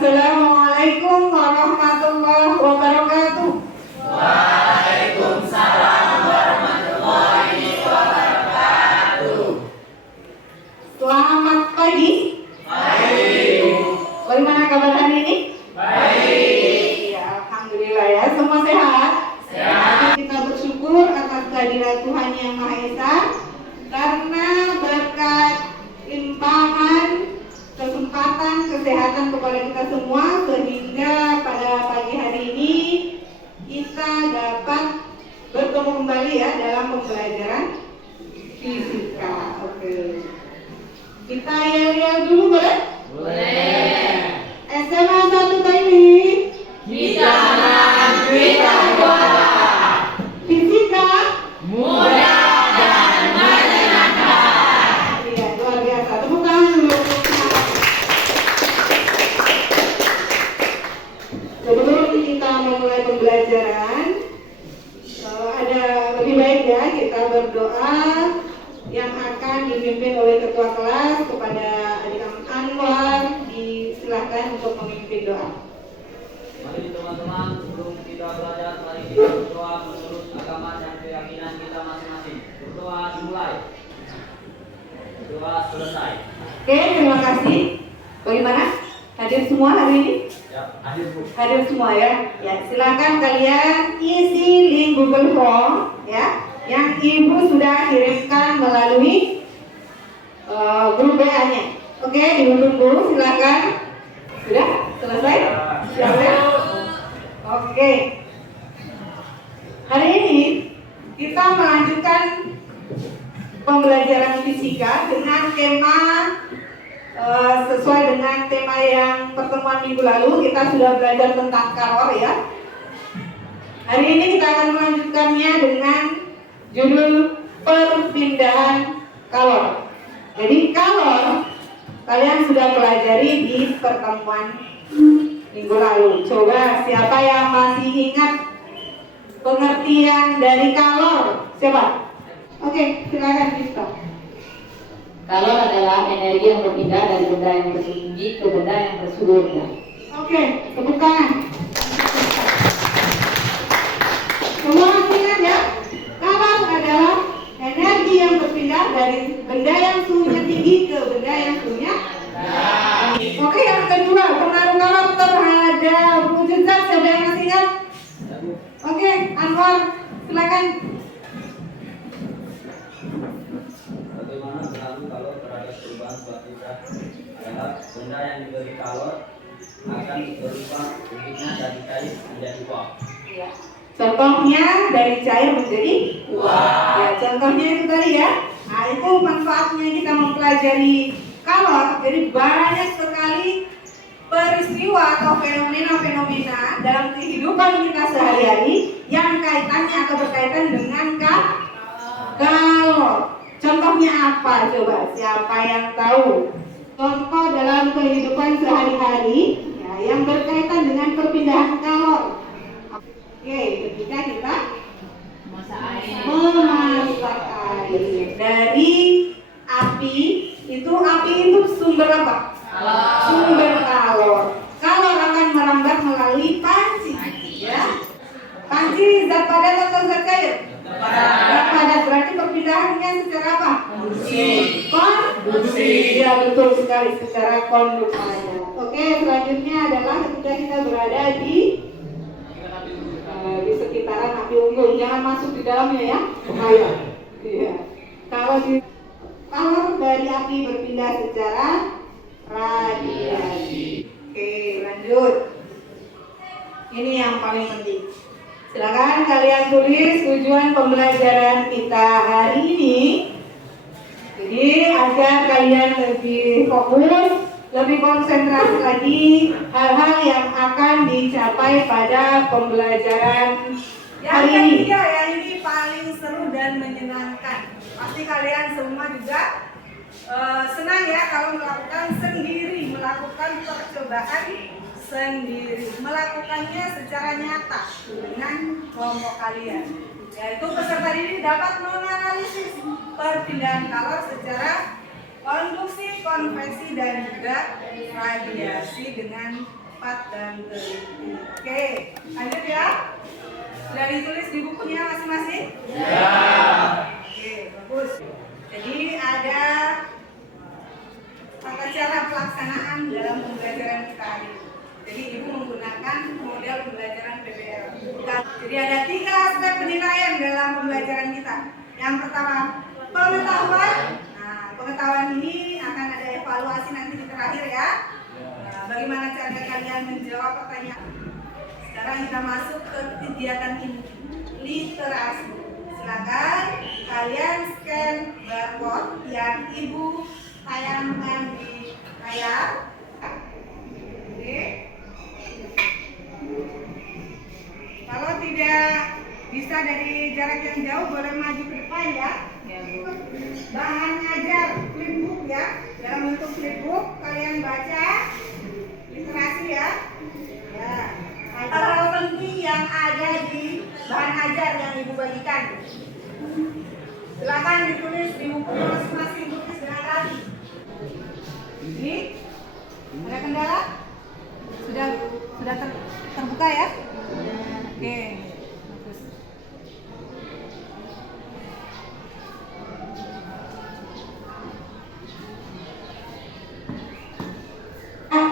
Assalamualaikum warahmatullahi wabarakatuh. Waalaikumsalam warahmatullahi wabarakatuh. Selamat pagi. Baik. Bagaimana kabar hari ini? Baik. Ya, alhamdulillah ya, semua sehat. Sehat. Kita bersyukur atas kehadiran Tuhan Yang Maha Esa karena berkat limpahan kesempatan kesehatan kepada kita semua sehingga pada pagi hari ini kita dapat bertemu kembali ya dalam pembelajaran fisika. Oke. Kita yel-yel dulu boleh? Boleh. SMA 1 tadi. Kita juara. Fisika Mudah dan menyenangkan. iya, luar biasa. Tepuk tangan dulu. Sebelum kita memulai pembelajaran, ada lebih baik ya kita berdoa yang akan dipimpin oleh ketua kelas kepada adik Anwar. Disilahkan untuk memimpin doa. Mari teman-teman, sebelum kita belajar, mari kita berdoa menurut agama dan keyakinan kita masing-masing. Berdoa dimulai. Berdoa selesai. Oke, terima kasih. Bagaimana? Hadir semua hari ini? Ya, hadir Bu. Hadir semua ya. Ya, silakan kalian isi link Google Form ya, yang Ibu sudah kirimkan melalui grup WA-nya. Oke, Ibu tunggu, silakan. Sudah selesai? Silakan. Oke. Hari ini kita melanjutkan pembelajaran fisika dengan tema sesuai dengan tema yang pertemuan minggu lalu. Kita sudah belajar tentang kalor ya. Hari ini kita akan melanjutkannya dengan judul perpindahan kalor. Jadi kalor kalian sudah pelajari di pertemuan minggu lalu. Coba siapa yang masih ingat pengertian dari kalor? Siapa? Oke, silakan Vista. Kalor adalah energi yang berpindah dari benda yang bersembunyi ke benda yang bersembunyi. Oke, tepuk tangan. Semua ingat ya, kalor adalah energi yang berpindah dari benda yang suhunya tinggi ke benda yang suhunya. Oke, yang kedua, pengaruh kalor terhadap wujud zat. Siapa yang masih ingat? Oke, Anwar, silakan. Bagaimana pengaruh kalor terhadap perubahan suatu zat adalah benda yang diberi kalor akan berubah wujudnya dari cair menjadi uap. Contohnya dari cair menjadi uap. Ya, contohnya itu tadi ya. Nah, itu manfaatnya kita mempelajari kalor. Jadi banyak sekali peristiwa atau fenomena-fenomena dalam kehidupan kita sehari-hari yang kaitannya atau berkaitan dengan kalor. Contohnya apa? Coba siapa yang tahu? Contoh dalam kehidupan sehari-hari ya, yang berkaitan dengan perpindahan kalor. Oke, ketika kita Masa air. memasak air dari api itu sumber apa? Sumber kalor. Kalor akan merambat melalui panci. Ya. Panci zat padat atau zat cair? Zat padat, berarti perpindahannya secara apa? Konduksi. Ya, betul sekali, secara konduksi. Oke, selanjutnya adalah ketika kita berada di sekitaran api unggun, jangan masuk di dalamnya ya, bahaya. Iya. Kalor dari api berpindah secara radiasi. Oke, lanjut. Ini yang paling penting. Silakan kalian tulis tujuan pembelajaran kita hari ini. Jadi agar kalian lebih fokus, lebih konsentrasi lagi hal-hal yang akan dicapai pada pembelajaran hari ini. Yang ketiga ya, ini paling seru dan menyenangkan. Pasti kalian semua juga senang ya kalau melakukan sendiri, melakukan percobaan sendiri, melakukannya secara nyata dengan kelompok kalian. Yaitu peserta ini dapat menganalisis perpindahan kalor secara konduksi, konveksi, dan juga radiasi dengan cepat dan teliti. Oke, lanjut ya. Sudah ditulis di bukunya masing-masing? Ya. Oke, bagus. Jadi ada tata cara pelaksanaan dalam pembelajaran kita hari ini. Jadi ibu menggunakan model pembelajaran PBL. Jadi ada 3 aspek penilaian dalam pembelajaran kita. Yang pertama, pengetahuan. Nah, pengetahuan ini akan ada evaluasi nanti di terakhir ya. Nah, bagaimana cara kalian menjawab pertanyaan? Sekarang kita masuk ke kegiatan ini, literasi. Silakan kalian scan barcode yang ibu tayangkan di layar. Oke. Kalau tidak bisa dari jarak yang jauh, boleh maju ke depan ya. Bahan ajar flipbook ya. Dalam bentuk flipbook kalian baca literasi ya. Ya. Hal penting yang ada di bahan ajar yang ibu bagikan. Silakan ditulis di buku masing-masing, tulis dengan rapi. Ini ada kendala? Sudah terbuka ya? Oke. Bagus.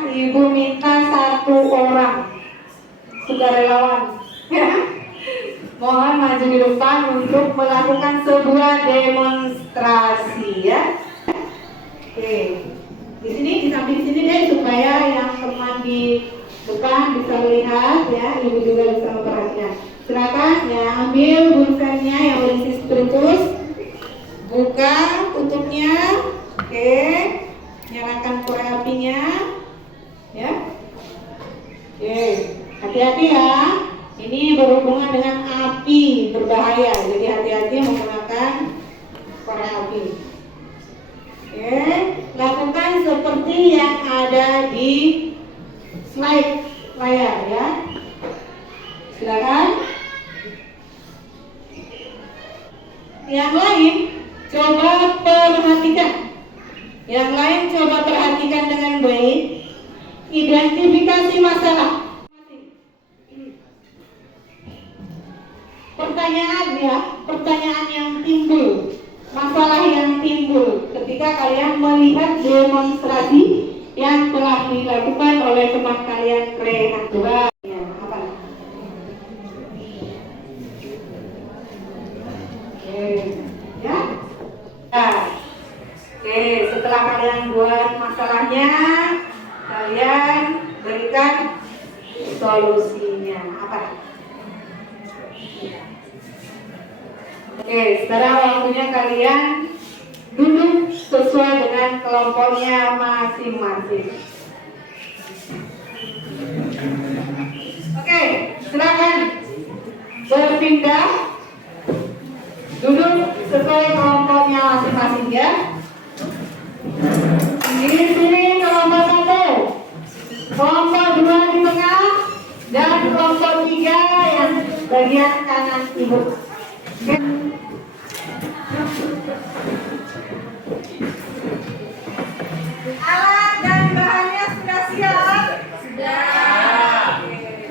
Ibu minta 1 orang sukarelawan mohon maju di depan untuk melakukan sebuah demonstrasi ya. Oke, di sini di samping sini deh supaya yang teman di depan bisa melihat ya, ibu juga bisa memperhatikan. Silakan ya, ambil pulpennya yang berisi spiritus, buka tutupnya, oke, nyalakan korek apinya ya. Oke, hati-hati ya. Ini berhubungan dengan api berbahaya, jadi hati-hati menggunakan korek api. Oke, lakukan seperti yang ada di slide layar ya. Silakan. Yang lain coba perhatikan. Yang lain coba perhatikan dengan baik. Identifikasi masalah. Pertanyaan yang timbul, masalah yang timbul ketika kalian melihat demonstrasi yang telah dilakukan oleh teman kalian Rehan. Coba ya, apa? Oke, ya. Nah, oke, setelah kalian buat masalahnya, kalian berikan solusinya. Apa? Oke, sekarang waktunya kalian duduk sesuai dengan kelompoknya masing-masing. Oke, silakan berpindah, duduk sesuai kelompoknya masing-masing ya. Di sini kelompok 1, kelompok 2 di tengah, dan kelompok 3 yang bagian kanan ibu. Oke. Alat dan bahannya sudah siap? Sudah. Oke.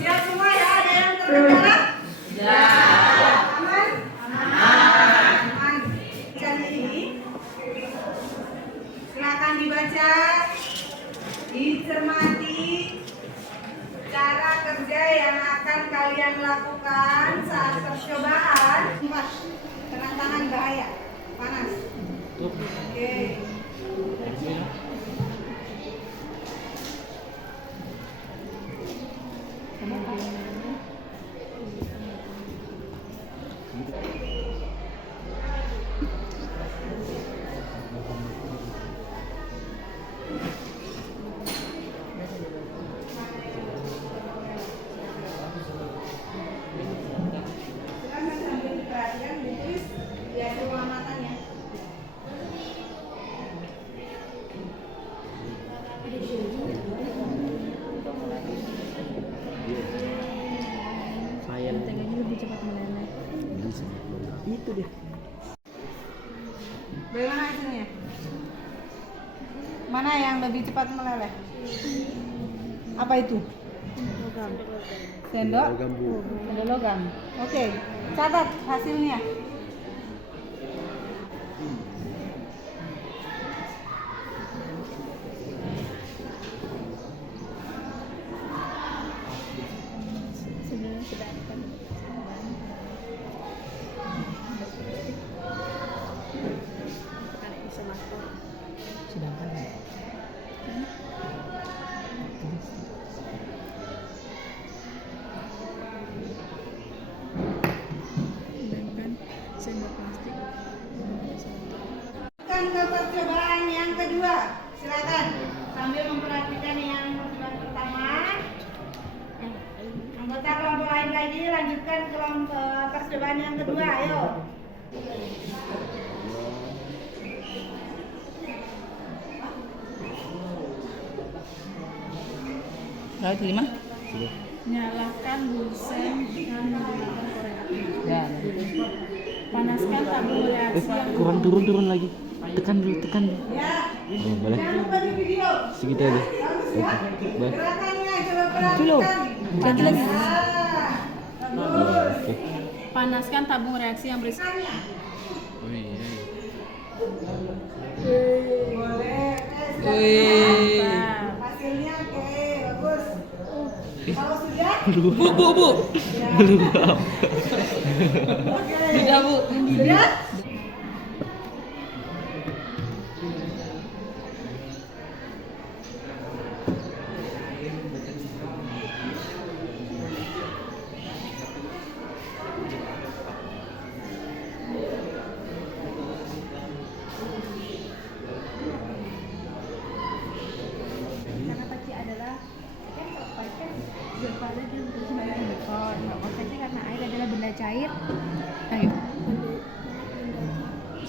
Siap semua ya? Ada yang terkendala? Sudah. Aman? Aman. Jadi ini silakan dibaca, dicermati cara kerja yang akan kalian lakukan saat percobaan. Kena tangan bahaya, panas. Oke. Silakan sambil perhatian ditulis ya pengamatan ya. Itu dia. Bagaimana hasilnya? Mana yang lebih cepat meleleh? Apa itu? Sendok logam. Oke, catat hasilnya. Kan ke percobaan yang kedua, silakan sambil memperhatikan yang percobaan pertama. Anggota kelompok lain lagi lanjutkan kelompok percobaan yang kedua, ayo. Lalu kelima? Nyalakan bunsen dengan menggunakan korek api. Ya. Panaskan tabung reaksi yang Kurang turun lagi. Tekan dulu. Ya, Oh, boleh. jangan lupa di video. Segitu aja. Bagus ya. Baik. Gerakannya coba perhatikan. Lagi lagi. Bagus. Oke. panaskan tabung reaksi yang berisi. Gerakannya. Oh iya. Boleh. Mantap. Hasilnya oke, bagus. Kalau sudah, Bu. ya. Oke. Sudah, Bu. Sudah? Karena pasti adalah kan kalau pasti kan berpada dan sebagai beton. Nah, maksudnya karena air adalah benda cair. Ayo.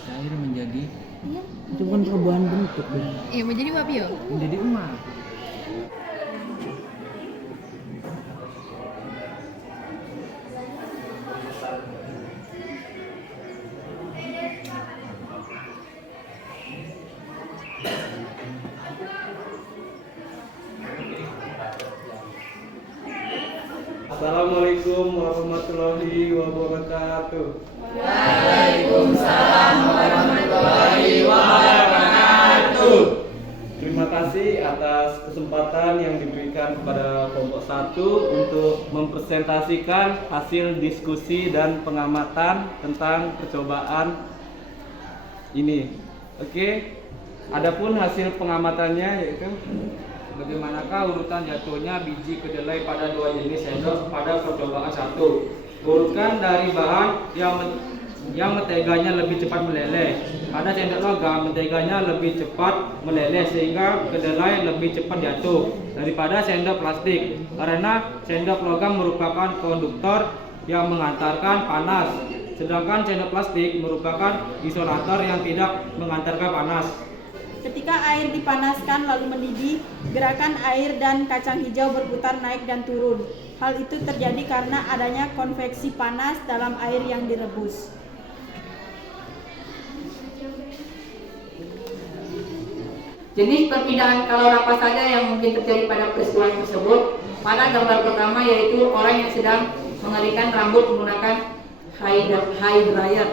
Cair menjadi Iya. itu kan perubahan bentuk deh. Iya menjadi uap yo. Menjadi uap. Assalamualaikum warahmatullahi wabarakatuh. Terima kasih atas kesempatan yang diberikan kepada kelompok 1 untuk mempresentasikan hasil diskusi dan pengamatan tentang percobaan ini. Oke. Adapun hasil pengamatannya yaitu bagaimanakah urutan jatuhnya biji kedelai pada dua jenis sendok pada percobaan 1. Urutkan dari bahan yang menteganya lebih cepat meleleh. Pada sendok logam menteganya lebih cepat meleleh sehingga kedelai lebih cepat jatuh daripada sendok plastik. Karena sendok logam merupakan konduktor yang mengantarkan panas, sedangkan sendok plastik merupakan isolator yang tidak mengantarkan panas. Ketika air dipanaskan lalu mendidih, gerakan air dan kacang hijau berputar naik dan turun. Hal itu terjadi karena adanya konveksi panas dalam air yang direbus. Jenis perpindahan kalor apa saja yang mungkin terjadi pada peristiwa tersebut? Pada gambar pertama yaitu orang yang sedang mengeringkan rambut menggunakan hair dryer.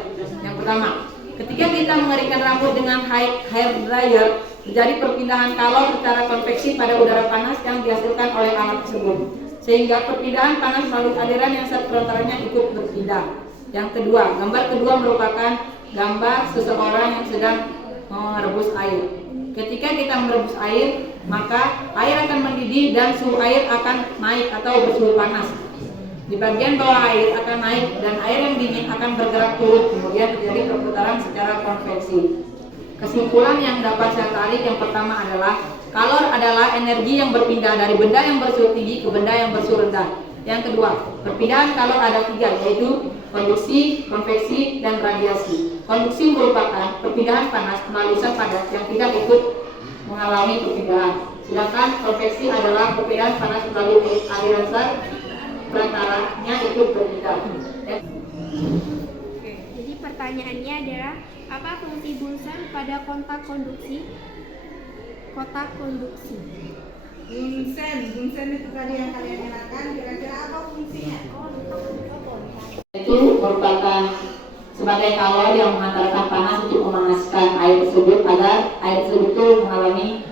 Yang pertama, ketika kita mengeringkan rambut dengan hair dryer, terjadi perpindahan kalor secara konveksi pada udara panas yang dihasilkan oleh alat tersebut, sehingga perpindahan panas melalui aliran yang satu perantaranya ikut berpindah. Yang kedua, gambar kedua merupakan gambar seseorang yang sedang merebus air. Ketika kita merebus air, maka air akan mendidih dan suhu air akan naik atau bersuhu panas. Di bagian bawah air akan naik dan air yang dingin akan bergerak turun, kemudian terjadi perputaran secara konveksi. Kesimpulan yang dapat saya tarik yang pertama adalah kalor adalah energi yang berpindah dari benda yang bersuhu tinggi ke benda yang bersuhu rendah. Yang kedua, perpindahan kalor ada 3, yaitu konduksi, konveksi, dan radiasi. Konduksi merupakan perpindahan panas melalui zat padat yang tidak ikut mengalami perpindahan. Sedangkan konveksi adalah perpindahan panas melalui aliran zat perantaranya ikut berpindah. Jadi pertanyaannya adalah apa fungsi bunsen pada kontak konduksi? kotak konduksi. Bunsen itu tadi yang kalian nyalakan, kira-kira apa fungsinya? Itu merupakan sebagai kalor yang mengantarkan panas untuk memanaskan air tersebut agar air tersebut itu mengalami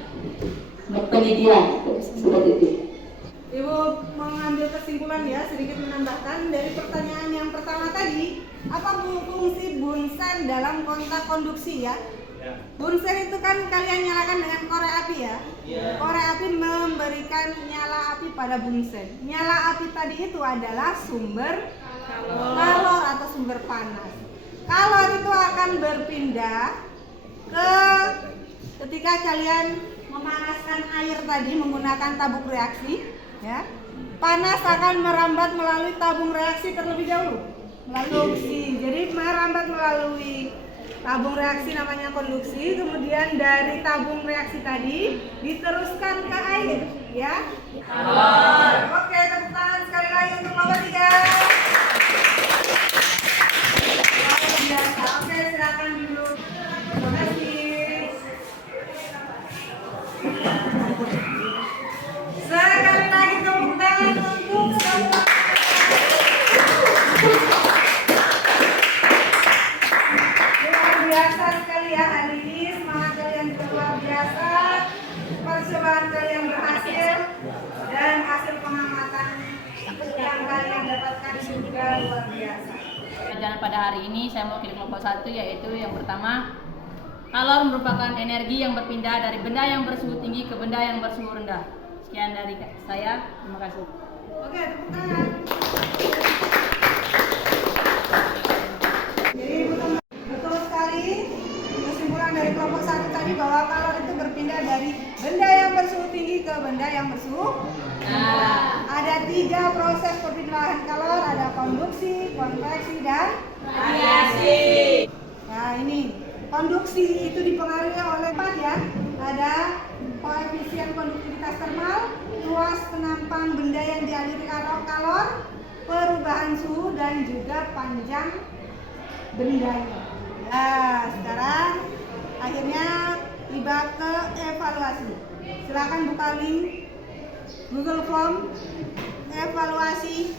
pendidiran seperti itu. Ibu mengambil kesimpulan ya, sedikit menambahkan dari pertanyaan yang pertama tadi, apa fungsi bunsen dalam kontak konduksi ya? Bunsen itu kan kalian nyalakan dengan korek api ya. Korek api memberikan nyala api pada bunsen. Nyala api tadi itu adalah sumber kalor atau sumber panas. Kalor itu akan berpindah ke ketika kalian memanaskan air tadi menggunakan tabung reaksi, ya. Panas akan merambat melalui tabung reaksi terlebih dahulu, konduksi. Jadi merambat melalui tabung reaksi namanya konduksi, kemudian dari tabung reaksi tadi diteruskan ke air, ya. Oke, tepuk tangan sekali lagi untuk nomor 3. Oke, silakan dulu. Terima kasih. Sekali lagi tepuk tangan untuk semua. Luar biasa sekali ya hari ini, semangat kalian juga luar biasa, percobaan kalian berhasil, dan hasil pengamatan yang kalian dapatkan juga luar biasa. Pelajaran pada hari ini saya mewakili kelompok 1, yaitu yang pertama, kalor merupakan energi yang berpindah dari benda yang bersuhu tinggi ke benda yang bersuhu rendah. Sekian dari saya, terima kasih. Oke, tepuk tangan. Jadi betul sekali kesimpulan dari kelompok 1 tadi bahwa kalor itu berpindah dari benda yang bersuhu tinggi ke benda yang bersuhu. Ada 3 proses perpindahan kalor, ada konduksi, konveksi, dan radiasi. Nah ini konduksi itu dipengaruhi oleh 4 ya. Ada koefisien konduktivitas termal, luas penampang benda yang dialiri kalor, perubahan suhu, dan juga panjang bendanya. Nah, sekarang akhirnya tiba ke evaluasi. Silakan buka link Google Form evaluasi.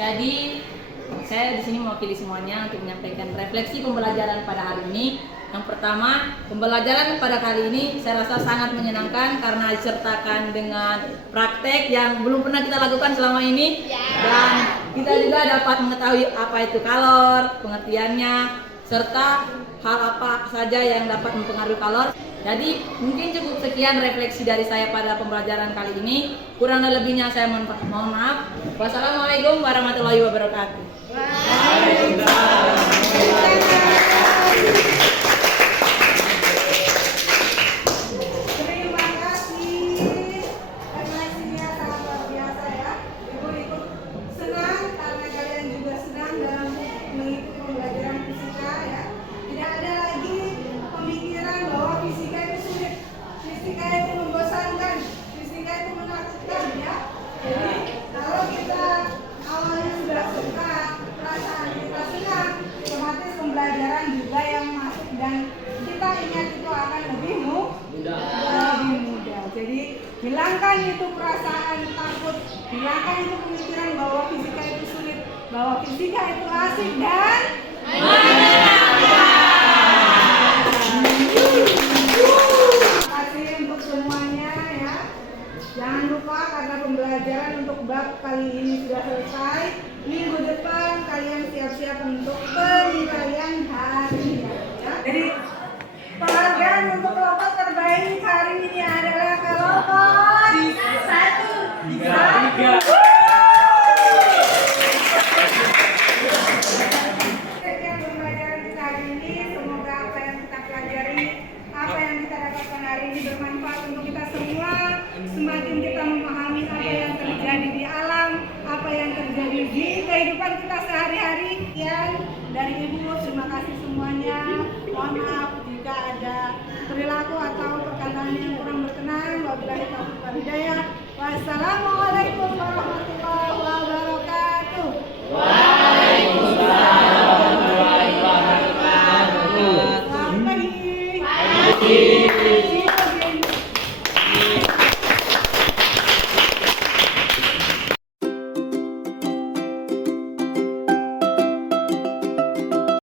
Jadi saya di sini mewakili semuanya untuk menyampaikan refleksi pembelajaran pada hari ini. Yang pertama, pembelajaran pada kali ini saya rasa sangat menyenangkan karena disertakan dengan praktek yang belum pernah kita lakukan selama ini, dan kita juga dapat mengetahui apa itu kalor, pengertiannya, serta hal apa saja yang dapat mempengaruhi kalor. Jadi mungkin cukup sekian refleksi dari saya pada pembelajaran kali ini. Kurang dan lebihnya saya mohon maaf. Wassalamualaikum warahmatullahi wabarakatuh. Terima kasih. Refleksinya sangat luar biasa ya. Ibu ikut senang karena kalian juga senang dalam mengikuti pembelajaran fisika ya. Tidak ada lagi pemikiran bahwa fisika itu sulit, fisika itu membosankan, fisika itu menakutkan ya. Jadi kalau kita awalnya sudah suka, perasaan kita senang, otomatis pembelajaran juga yang masuk dan kita ingat itu akan lebih mudah. Jadi hilangkan itu perasaan takut, hilangkan itu pemikiran bahwa fisika itu sulit, bahwa fisika itu asik dan terima kasih untuk semuanya ya. Jangan lupa karena pembelajaran untuk bab kali ini sudah selesai. Minggu depan kalian siap-siap untuk penilaian harian ya. Jadi penghargaan untuk kelompok terbaik hari ini adalah kelompok 1. Sekian pembelajaran kita hari ini. Semoga apa yang kita pelajari, apa yang kita dapatkan hari ini bermanfaat untuk kita semua. Semakin kita memahami apa yang terjadi di alam, apa yang terjadi di kehidupan kehidupan kita sehari-hari. Sekian dari Ibu, terima kasih semuanya. Mohon maaf jika ada perilaku atau perkataan yang kurang berkenan. Wabillahi taufiq wal hidayah. Wassalamualaikum warahmatullahi wabarakatuh.